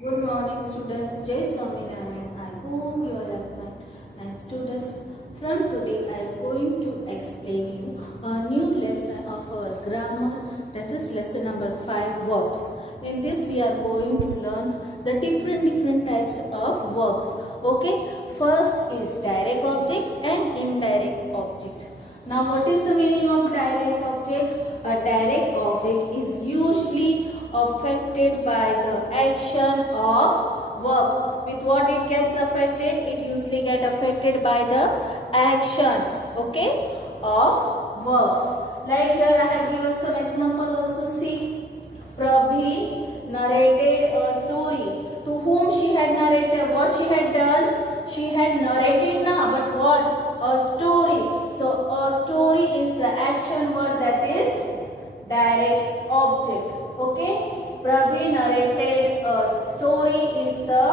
Good morning students, Jai Swaminarayan. I hope you are fine. And students, from today I am going to explain you a new lesson of our grammar, that is lesson number 5, verbs. In this we are going to learn the different types of verbs. Okay, first is direct object and indirect object. Now what is the meaning of direct object? A direct object is usually affected by the action of verb. With what it gets affected? It usually get affected by the action, okay, of verbs. Like here I have given some example also. See, Prabhi narrated a story. To whom she had narrated? What she had done? She had narrated now, but what? A story. So a story is the action word, that is direct object. Okay, Prabhi narrated a story is the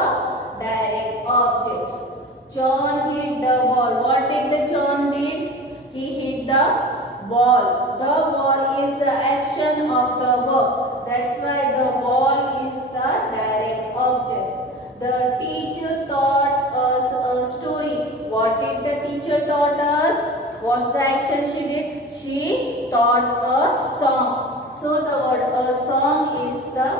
direct object. John hit the ball. What did the John did? He hit the ball. The ball is the action of the verb. That's why the ball is the direct object. The teacher taught us a story. What did the teacher taught us? What's the action she did? She taught a song. So the word a song is the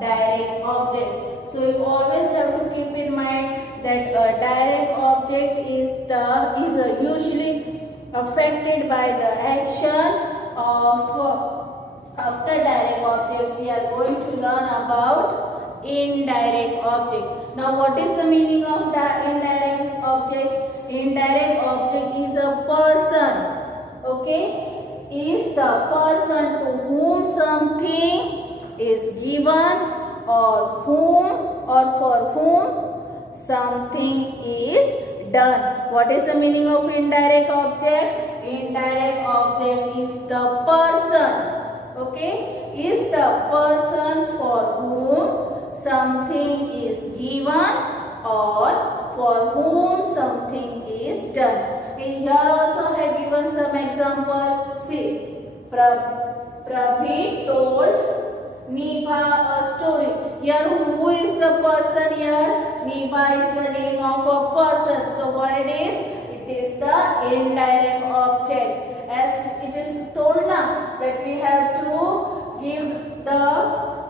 direct object. So you always have to keep in mind that a direct object is usually affected by the action of verb. After direct object, we are going to learn about indirect object. Now what is the meaning of the indirect object? Indirect object is a person. Okay, is the person to whom something is given or for whom something is done. What is the meaning of indirect object? Indirect object is the person. Okay, is the person for whom something is given or for whom something is done. In here also I have given some example. See, Prabhi told Nipa a story. Here who is the person here? Nipa is the name of a person. So what it is? It is the indirect object. As it is told now that we have to give the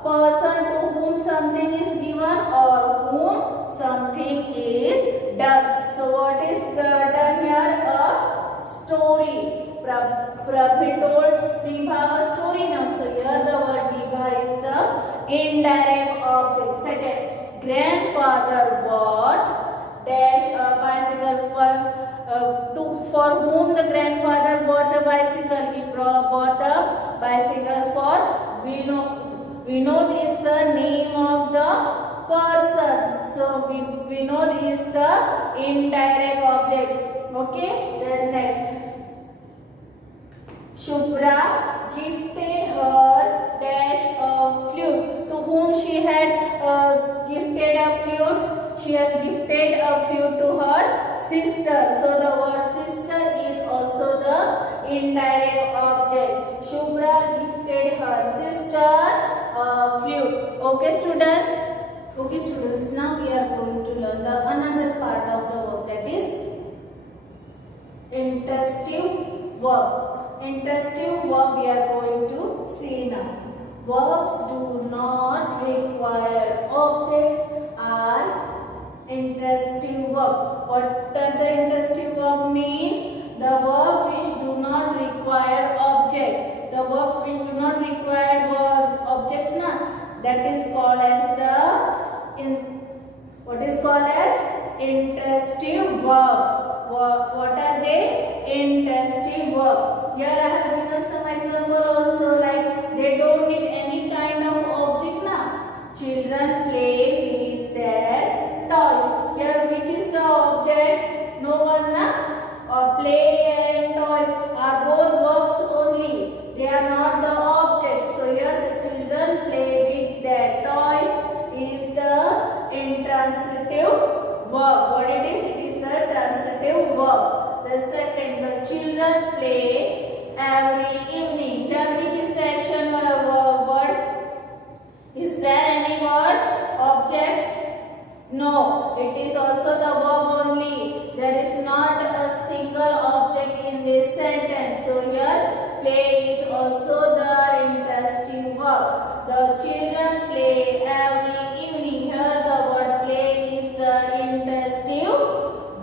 person to whom something is given or whom something is done. So what is done here? A story. Prabhi told Nipa a story now. So here the word Nipa is the indirect object. Second, grandfather bought dash a bicycle for whom the grandfather bought a bicycle. He bought a bicycle for Vinod. Vinod is the name of the person. So Vinod is the indirect object. Okay. Then next, Shubhra gifted her dash a flute. To whom she had gifted a flute? She has gifted a flute to her sister. So the word sister is also the indirect object. Shubhra gifted her sister a flute. Okay students? Okay students, now we are going to learn the another part of the verb, that is intransitive verb. Intransitive verb we are going to see now. Verbs do not require objects are intransitive verb. What does the intransitive verb mean? The verb which do not require object. The verbs which do not require objects that is called as what is called as intransitive verb. What are they? Intransitive verb. Here I have given some example also, like they don't need any kind of object now. Children play with their toys. Here which is the object? No one na. Play and toys are both verbs only. They are not the object. So here the children play with their toys is the intransitive verb. What it is? It is the transitive verb. The second, the children play every evening. Here which is the action word? Is there any word? object? No, it is also the verb only. There is not a single object in this sentence. So here play is also the intransitive verb. The children play every evening. Here the word play is the intransitive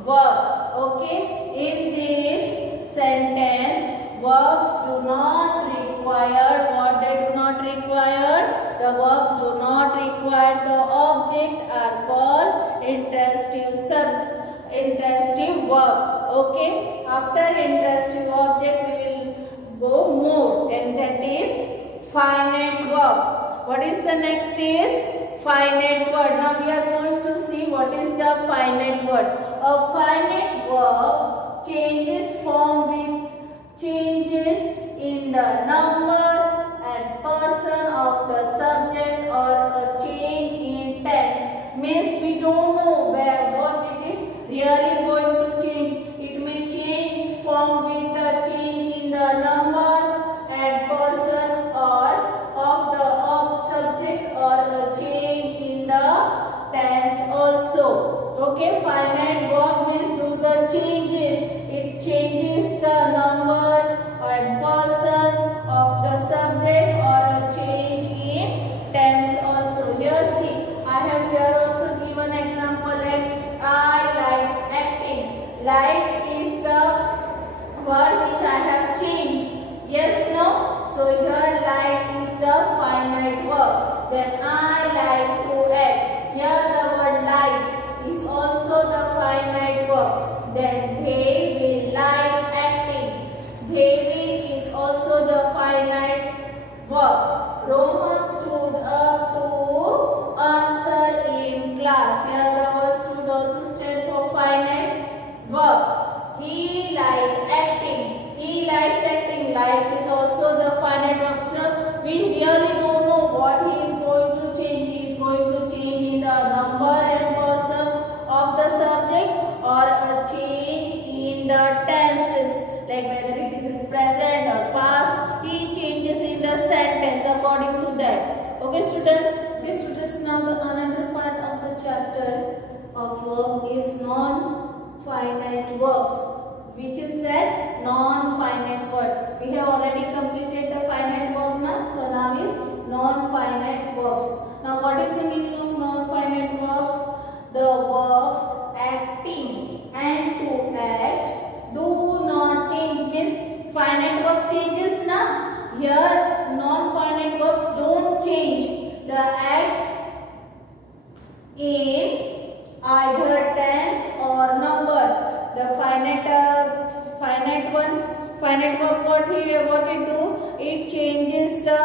verb. Okay. In this sentence, verbs do not require what they do not require. The verbs do not require the object are called intransitive verb. Okay. After intransitive object we will go more, and that is finite verb. What is the next is finite word. Now we are going to see what is the finite word. A finite verb changes form with changes in the number and person of the subject or a change in tense. Means we don't know what it is really going to change. It may change form with the change in the number and person or of the subject or a change in the tense also. Okay, finite verb means do the changes. It changes the number and person of the subject or a change in tense also. Here see, I have here also given example like I like acting. Like is the word which I have changed. Yes, no? So here like is the finite verb. Then I like to act. Here the word like is also the finite verb. Then they will like acting. They will is also the finite verb. Rohan stood up to answer in class. Here the word stood also stand for finite verb. He liked acting. He likes acting. Likes is also the finite verb. So we really don't know what he is going to change. He is going to change in the number and person of the subject or a change in the tenses. Like whether it is present or past, he changes in the sentence according to that. Okay, students. Okay, students. Now the another part of the chapter of verb is non-finite verbs. Which is that non-finite word. We have already completed the finite verb now. So now is non-finite verbs. Now what is the meaning of non-finite verbs? The verbs acting and to act do not change. Means finite verb changes na. Here non-finite verbs don't change. The act in either tense or number. The finite verb what it do? It changes the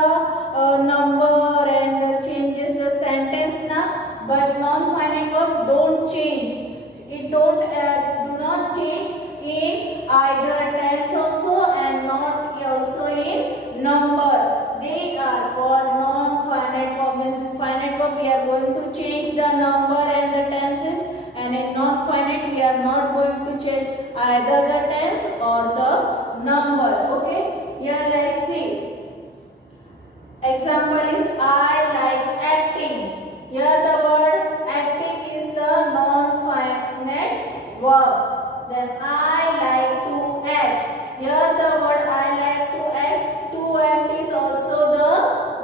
number and changes the sentence na. But non-finite verb don't change. It do not change in either tense also and not also in number. They are called non-finite verb. Means finite verb we are going to change the number and the tenses, and in non-finite we are not going to change either the tense or the number. Okay, here let's see. Example is I like acting. Here the word acting is the non-finite verb. Then I like to act. Here the word I like to act. To act is also the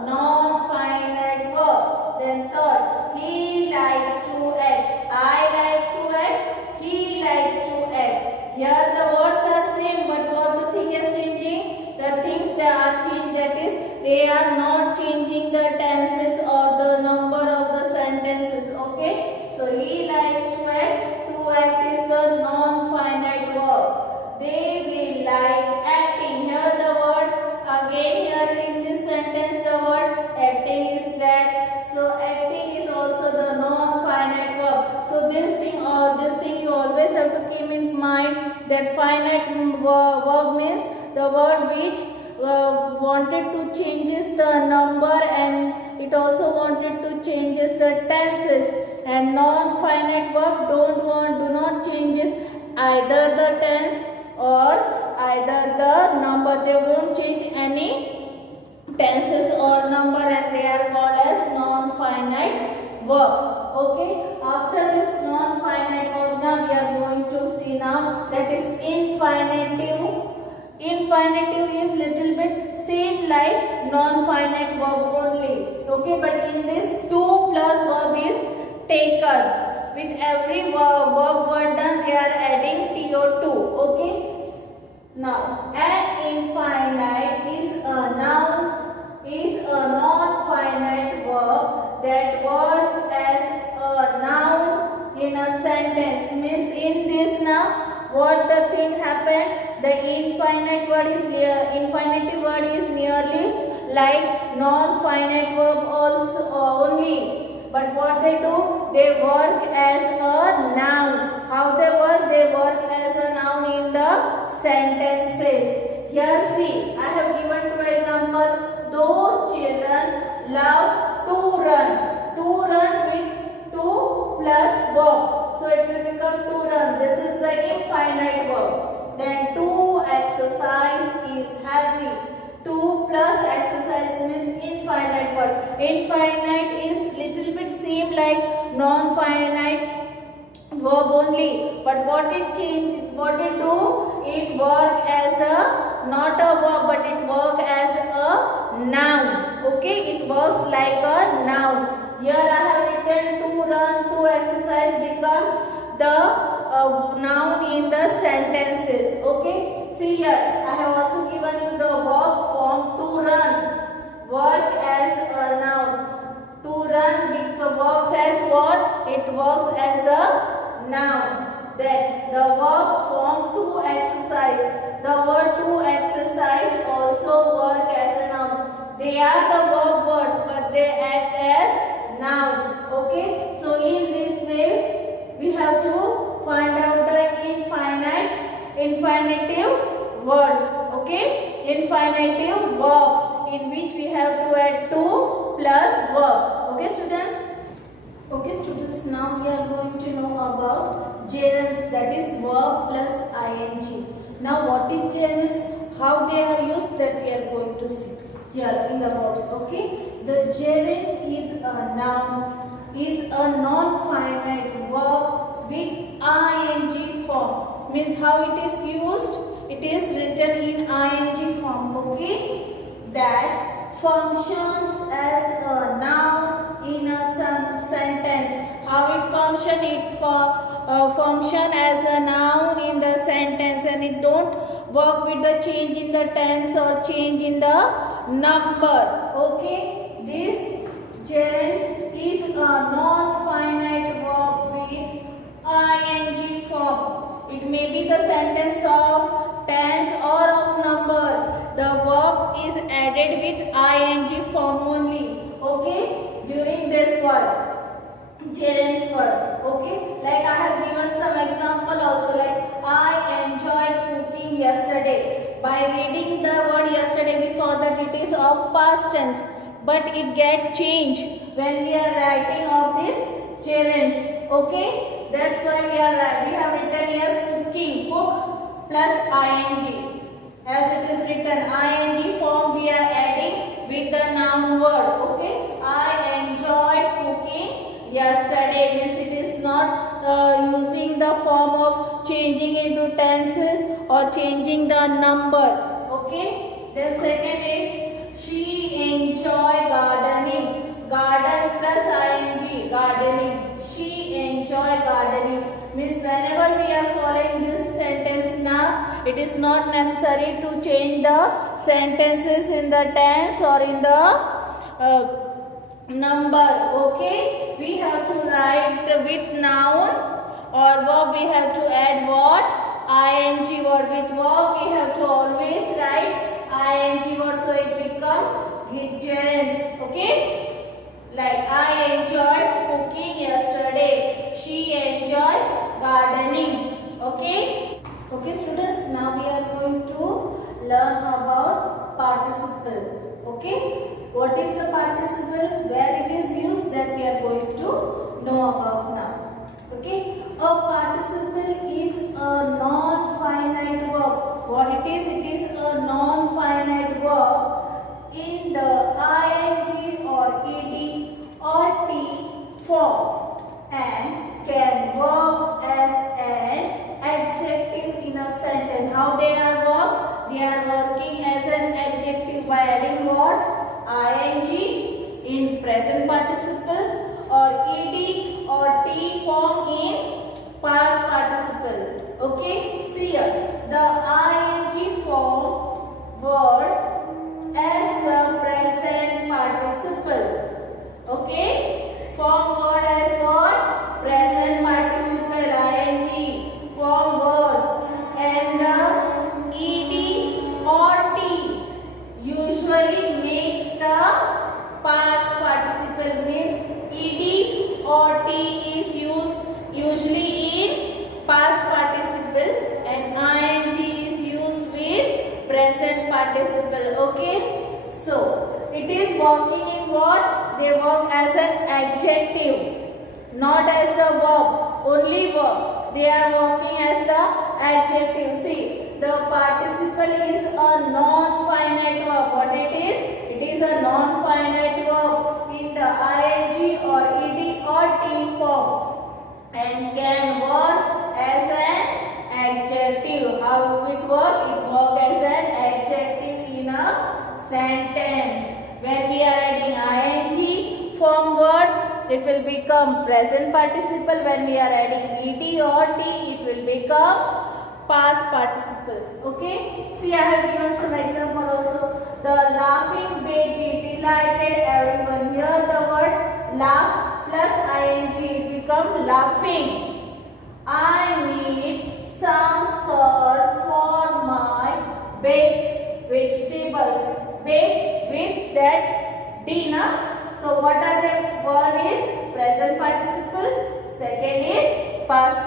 non-finite verb. Then third, he likes to act. I like to act. He likes to act. Here the words are same, but what the thing is changing? The things they are changing, that is, they are not changing the tenses or the number of the sentences. Okay, so he likes to act. To act is the non-finite verb. They will like acting. Here the word again. Here in this sentence, the word acting is that. So acting is also the non-finite verb. So this thing you always have to keep in mind that finite verb means the word which wanted to changes the number and it also wanted to changes the tenses, and non-finite verb do not changes either the tense or either the number. They won't change any tenses or number, and they are called as non-finite verbs. Okay, after this non-finite verb, now we are going to see now that is infinitive. Infinitive is little bit same like non-finite verb only. Okay, but in this 2 plus verb is taken. With every verb word done, they are adding to2. Okay. Now, an infinite is a noun, is a non-finite verb that work as a noun in a sentence. Means in this now, what the thing happened? The infinitive word is nearly like non-finite verb also only. But what they do? They work as a noun. How they work? They work as a noun in the sentences. Here see, I have given two examples. Those children love to run. To run with 2 plus verb. So it will become to run. This is the infinite verb. Then to exercise is healthy. 2 plus exercise means infinite word. Infinite is little bit same like non-finite verb only. But what it do? It work as a not a verb, but it work as a noun. Okay, it works like a noun. Here I have written to run, to exercise becomes the noun in the sentences. Okay. See here, I have also given you the verb form to run. Work as a noun. To run works as what? It works as a noun. Then the verb form to exercise. The word to exercise also work as a noun. They are the verb words, but they act as noun. Okay. So in this way, we have to find out the infinitive words. Okay, infinitive verbs in which we have to add 2 plus verb. Okay, students. Okay, students. Now we are going to know about gerunds, that is verb plus ing. Now, what is gerunds? How they are used? That we are going to see here in the verbs. Okay, the gerund is a noun, is a non-finite verb with ing form. Means how it is used? It is written in ing form. Okay, that functions as a noun in a sentence. How it function? It function as a noun in the sentence, and it don't work with the change in the tense or change in the number. Okay, this gerund is a non-finite verb with ing form. It may be the sentence of tense or of number. The verb is added with ing form only. Okay, during this word, gerunds word. Okay, like I have given some example also, like I enjoyed cooking yesterday. By reading the word yesterday, we thought that it is of past tense, but it get changed when we are writing of this gerunds. Okay. That's why we have written here cooking, cook plus ing. As it is written, ing form we are adding with the noun word. Okay, I enjoyed cooking yesterday. Means it is not using the form of changing into tenses or changing the number. Okay. Then second is she enjoy gardening. Garden plus ing, gardening. She enjoy gardening. Means whenever we are following this sentence now, it is not necessary to change the sentences in the tense or in the number. Okay, we have to write with noun or verb. We have to add what? Ing word. With verb we have to always write ing word, so it becomes gerunds. Okay. Like I enjoyed cooking yesterday. She enjoyed gardening. Okay. Okay, students. Now we are going to learn about participle. Okay. What is the participle? Where it is used? That we are going to know about now. Okay. A participle is a non-finite verb. What it is? It is a non-finite verb in the ing or ed or t form. how they are work? They are working as an adjective by adding what? ing in present participle or ed or t form in past participle. Okay, see here the ing form word as the present participle. Okay, form word as what? Present participle ing form words, and the ed or t usually makes the past participle, means ed or t is used usually in past participle and ing is used with present participle. Okay, so it is working in what? They work as an adjective, not as the verb, only verb. They are working as the adjective. See, the participle is a non-finite verb. What it is? It is a non-finite verb in the ing or ed or t form and can work as an adjective. How it work? It work as an adjective in a sentence. When we are adding ing form words, it will become present participle. When we are adding ed or t, it will become past participle. Okay, see, I have given some example also. The laughing baby delighted everyone. Here the word laugh plus ing, it become laughing. I need some salt for my baked vegetables. Baked with that dinner. So what are they? One is present participle, second is past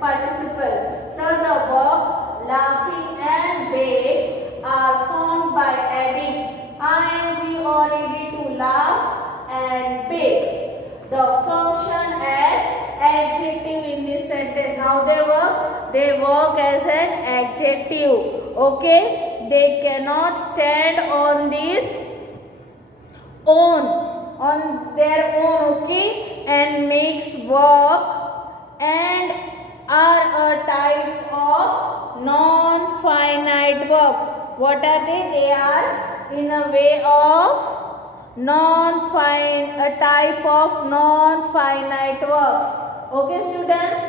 participle. So the verb laughing and bake are formed by adding ing or ed to laugh and bake. The function as adjective in this sentence. How they work? They work as an adjective. Okay, they cannot stand on this on their own, okay, and makes verb and are a type of non-finite verb. What are they? They are in a way of a type of non-finite verbs. Okay, students.